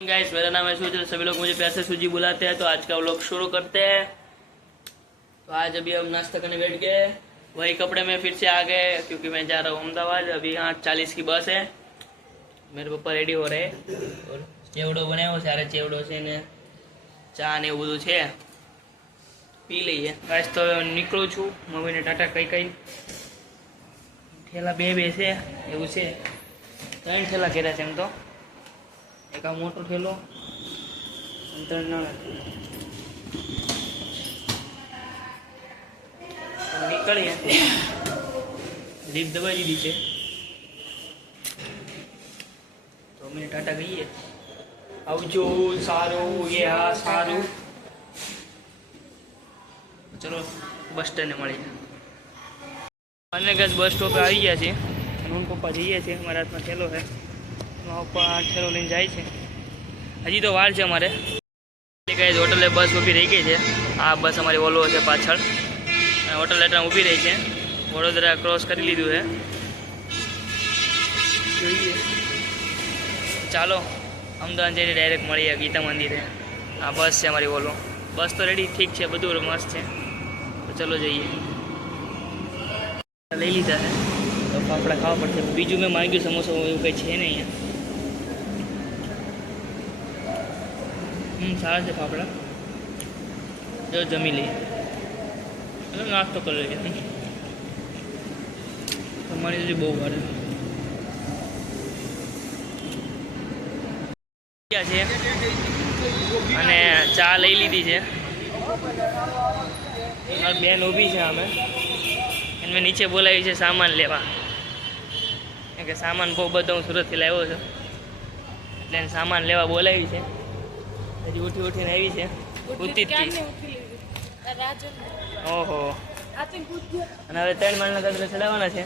Guys, मेरा नाम है सूजी। सभी लोग मुझे प्यार से सूजी बुलाते हैं। तो आज का व्लॉग शुरू करते हैं। तो आज अभी हम नाश्ता करने बैठ गए, वही कपड़े में फिर से आ गए क्योंकि मैं जा रहा हूँ अहमदाबाद। अभी 8:40 की बस है। मेरे पापा रेडी हो रहे हैं और चेवड़ो बनाव्यो सारे चेवड़ो से ने चा ने એવું બધું છે, પી લઈએ। ગાઈસ તો નીકળું છું મમ્મીને ટાટા કઈ કઈ। ઠેલા બે છે એવું છે, 3 ઠેલા કર્યા છે એમ તો। एक आ मोटो ठेलो निकलिए। जीप दबाई दी है तो मैंने टाटा कही आवजो सारू ये हाँ सारू। चलो बस स्टेने मळीए। અને ગેસ બસ સ્ટોપે આવી ગયા છે। નૂન પપ્પા જઈએ છે, અમારા હાથમાં થેલો છે। પપ્પા ઠેલો લઈને જાય છે। હજી તો વાર છે અમારે। ગાઈસ હોટલે બસ ઊભી રહી ગઈ છે। આ બસ અમારી ઓલો છે પાછળ, અને હોટલ એટલે ઊભી રહી છે। વડોદરા ક્રોસ કરી લીધું છે। જોઈએ ચાલો અમદાવાદ જઈને ડાયરેક્ટ મળીએ ગીતા મંદિરે। આ બસ છે અમારી ઓલો। બસ તો રેડી ઠીક છે, બધું મસ્ત છે। તો ચલો જઈએ। લઈ લીધા છે તો ફાફડા ખાવા પડશે। બીજું મેં માંગ્યું સમોસા એવું કંઈ છે ને અહીંયા। સારા છે ફાફડા। જો જમી લઈએ, નાસ્તો કરી લઈએ। તમારી સુધી બહુ ભારે છે અને ચા લઈ લીધી છે। બેન ઊભી છે અમે, એને નીચે બોલાવી છે સામાન લેવા, કે સામાન બહુ બધો હું સુરતથી લાવ્યો છું એટલે એને સામાન લેવા બોલાવી છે। હજી ઉઠીને આવી છે ઉત્તીથી। ઓહો, અને હવે 3 માળના દાદરા ચડાવવાના છે।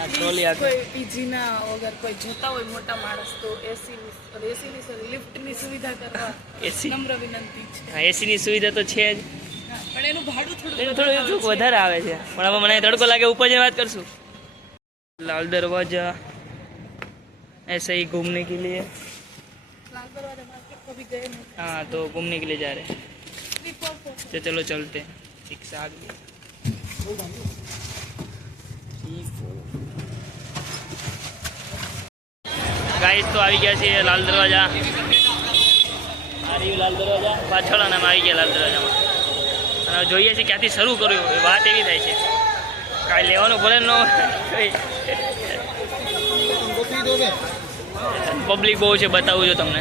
આ ટ્રોલી કોઈ પીજીના વગર કોઈ જતા હોય મોટા માણસ તો એસીની લિફ્ટની સુવિધા કરવા એસી નમ્ર વિનંતી છે। હા, એસીની સુવિધા તો છે જ, પણ એનું ભાડું થોડું વધારે આવે છે। પણ હવે મને તડકો લાગે ઉપર જઈને વાત કરશું। लाल दरवाजा ऐसे ही घूमने के लिए। लाल दरवाजा मार्केट कभी गए नहीं। हाँ, तो घूमने के लिए जा रहे हैं। तो चलो चलते हैं। रिक्शा आ गई। गाइस तो આવી ગયા છે લાલ દરવાજા। આ રહ્યું લાલ દરવાજા પાછળ, અને આવી ગયા લાલ દરવાજામાં। અને જોઈએ છે ક્યાંથી શરૂ કર્યું, વાત એવી થાય છે કાંઈ લેવાનું ભલે ન પબ્લિક બહુ છે, બતાવું છું તમને।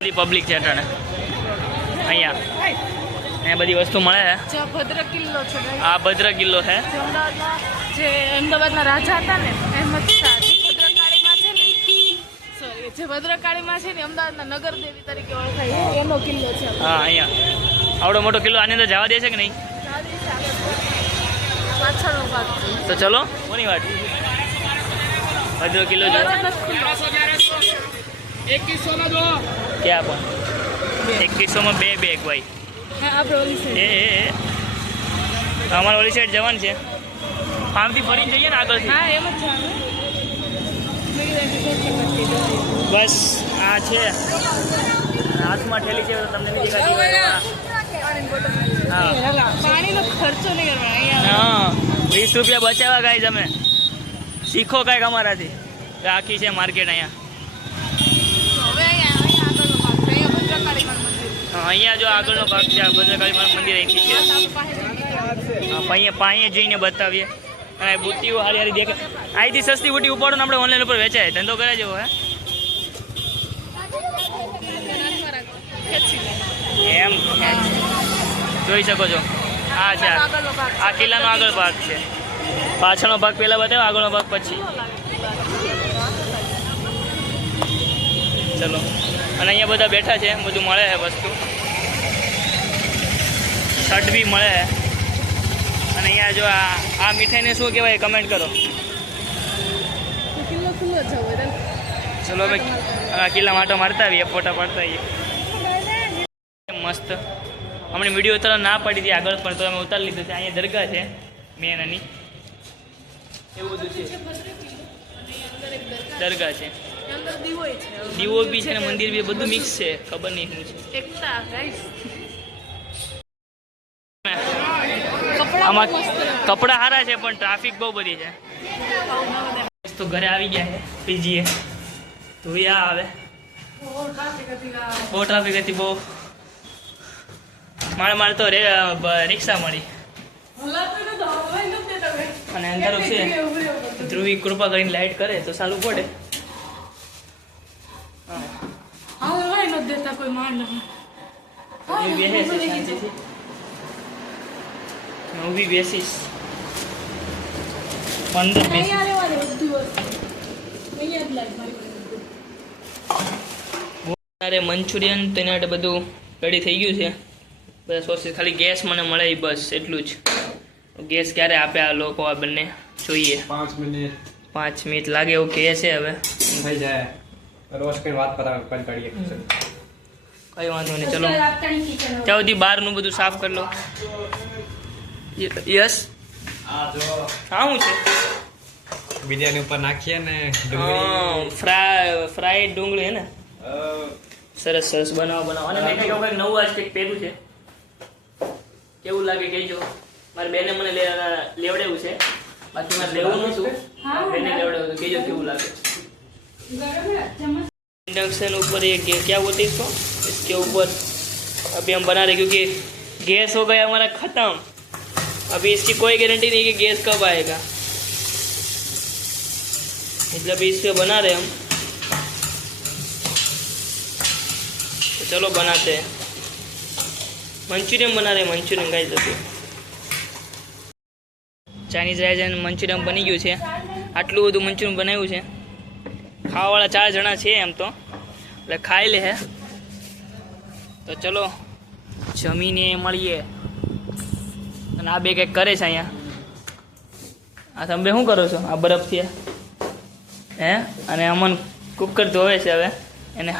બધી પબ્લિક છે અટાણે અહીંયા બધી વસ્તુ મળે છે। ભદ્ર કિલ્લો છે, આ ભદ્ર કિલ્લો છે। જે અમદાવાદના રાજા હતા ને અહેમદ શાહ, જે ભદ્રકાળીમાં છે ને, સોરી, જે ભદ્રકાળીમાં છે ને અમદાવાદના નગરદેવી તરીકે ઓળખાય એનો કિલ્લો છે। હા, અહીંયા આવડો મોટો કિલ્લો આની અંદર જવા દે છે કે નહીં? પાછળનો ભાગ તો ચલો કોની વાત? ભદ્ર કિલ્લો જો ક્યાં પણ 2100 માં 2 બેગ ભાઈ। અમારે ઓલી સાઈડ જવાનું છે, આમથી ફરીને જઈએ ને આગળથી। હા, એમ જ બસ આ છે, હાથમાં ઠેલી છે, તમને નહીં દેખાતી। હા, પાણીનો ખર્ચો નહીં કરવાનો। હા, 20 રૂપિયા બચાવ્યા ગાઈસ અમે। શીખો કાંઈક અમારાથી। આખી છે માર્કેટ અહીંયા। અહીંયા જો આગળનો ભાગ છે, આ ભદ્રકાળી મંદિર અહીંથી છે। અહીંયા જઈને બતાવીએ। અને બુટ્ટીઓ હારી હારી દેખાય। અહીંથી સસ્તી બુટ્ટી ઉપાડો ને આપણે ઓનલાઈન ઉપર વેચાય, ધંધો કરે જેવો હે એમ જોઈ શકો છો। આ છે આ કિલ્લાનો આગળ ભાગ છે। પાછળનો ભાગ પહેલાં બતાવ્યો, આગળનો ભાગ પછી। ચલો, અને અહીંયા બધા બેઠા છે, બધું મળે છે વસ્તુ, શર્ટ બી મળે છે। અને અહીંયા જો આ મીઠાઈને શું કહેવાય કમેન્ટ કરો। ચલો હવે આ કિલ્લા માટો મારતા આવીએ, ફોટા પાડતા આવીએ। મસ્ત હમણાં વિડીયો તરફ ના પડી હતી આગળ, પણ તો અમે ઉતારી લીધું છે। અહીંયા દરગાહ છે મેન એની, એવું બધું છે, દરગાહ છે। અંદર દીવોય છે દીવો બી છે ને મંદિર બી બધું મિક્સ છે, ખબર નહીં શું છે. એકતા ગાઈસ આમાં કપડા સારા છે પણ ટ્રાફિક બહુ બધી છે. તો ઘરે આવી ગયા છે પીજીએ તો આ આવે બહુ ટ્રાફિક હતી બહુ. મારે તો રિક્ષા મળી અને અંધારું છે. ધ્રુવી કૃપા કરીને લાઈટ કરે તો સારું પડે. દેતા કોઈ માર હું બેસે છે શાંતિથી. હું બી બેસીશ 15 બેસીશ. અરે મંચુરિયન તેના માટે બધું રેડી થઈ ગયું છે. બધા સોસીસ ખાલી ગેસ મને મળે ઈ બસ એટલું જ. ગેસ ક્યારે આપે આ લોકો આ બંને જોઈએ. 5 મિનિટ 5 મિનિટ લાગે એવું કહે છે. હવે થઈ જાય રોજ કઈ વાત પર કરીએ. કઈ વાંધો નહીં, ચલો ત્યાં સુધી બહારનું બધું સાફ કરી લો. યસ આ જો હા શું છે? બિરયાની ઉપર નાખીએ ને ફ્રાઈડ ડુંગળી હે ને. સરસ સરસ બનાવો. અને મેં કંઈક નવું આજ કંઈક પહેર્યું છે. કેવું લાગે કહેજો. મારી બેને મને લેવડાવ્યું છે, બાકી મારે લેવું નહોતું. બેને લેવડાવ્યું તો કહેજો કેવું લાગે. इंडक्शन ऊपर ये क्या बोलते हैं इसको, इसके ऊपर अभी हम बना रहे क्योंकि गैस हो गया हमारा ख़त्म. अभी इसकी कोई गारंटी नहीं कि गैस कब आएगा, इसलिए अभी इस पे बना रहे हम. तो चलो बनाते हैं. मंचूरियन बना रहे मंचूरियन गाइस. अभी ચાઇનીઝ રાઈસ એન્ડ મંચુરિયન બની ગયું છે. આટલું બધું મંચુરિયન બનાવ્યું છે. ખાવાવાળા 4 જણા છે એમ તો, એટલે ખાઈ લે. તો ચલો જમીને મળીએ. અને આ બે કંઈક કરે છે અહીંયા. આ તમે બે શું કરો છો? આ બરફથી હે? અને અમન કુકર ધોવે છે. હવે એને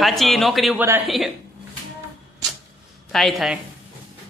સાચી નોકરી ઉપર આવી થાય.